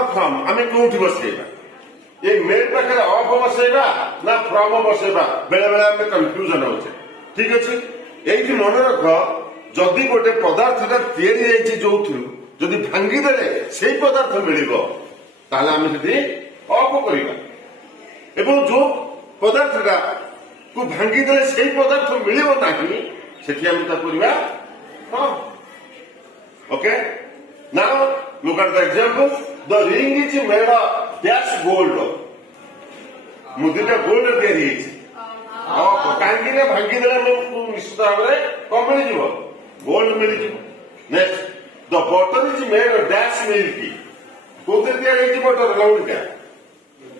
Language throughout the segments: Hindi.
और फ्रॉम आम कौटी बसैबा ये मेड पाखे ऑफ बसैबा ना फ्रॉम बसैबा बेले बेले आम कन्फ्यूजन होचे ठीक अच्छे ये मन रख जदि गोटे पदार्थटा तैयारी जो जदि भांगीदेले से पदार्थ मिल आम से अफ करवा जो पदार्थटा को भांगीदेले से पदार्थ मिल ना हाँ okay now look at the example the ring is made of dash gold मुद्रिका गोल्ड तैयारी कहीं भांगीदेले निश्चित भाव में कौन मिल गोल्ड मिल next the butter is made of dash milk कौन तैयारी बटर राउंड का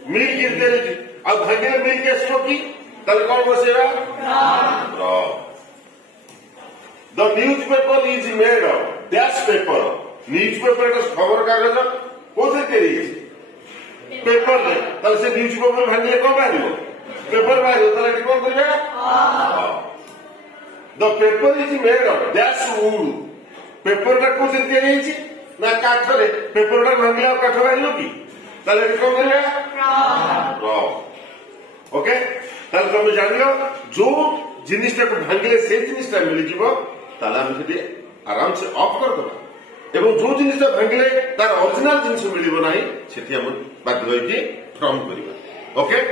मिल्क तैयारी अब भांगीले मिल्क आसो कि कौन बसेगा the newspaper is made of dash paper newspaper खबर कागज कौन तैयारी पेपर से न्यूज पेपर भांगे कौन बाहर पेपर बाहर कौन कर the paper is made of dash would paper टा कौन तैयारी ना काठ पेपर टा भांगे काठ बाहर कि कौन कर ओके तुम जान जो जिनिसटा को भांगे से जिनिसटा मिल आराम से ऑफ करदे एवं जो जिनिसटा भांगे तार ओरिजिनल जिनिस मिल ना से बाध्य फ्रॉम करवा ओके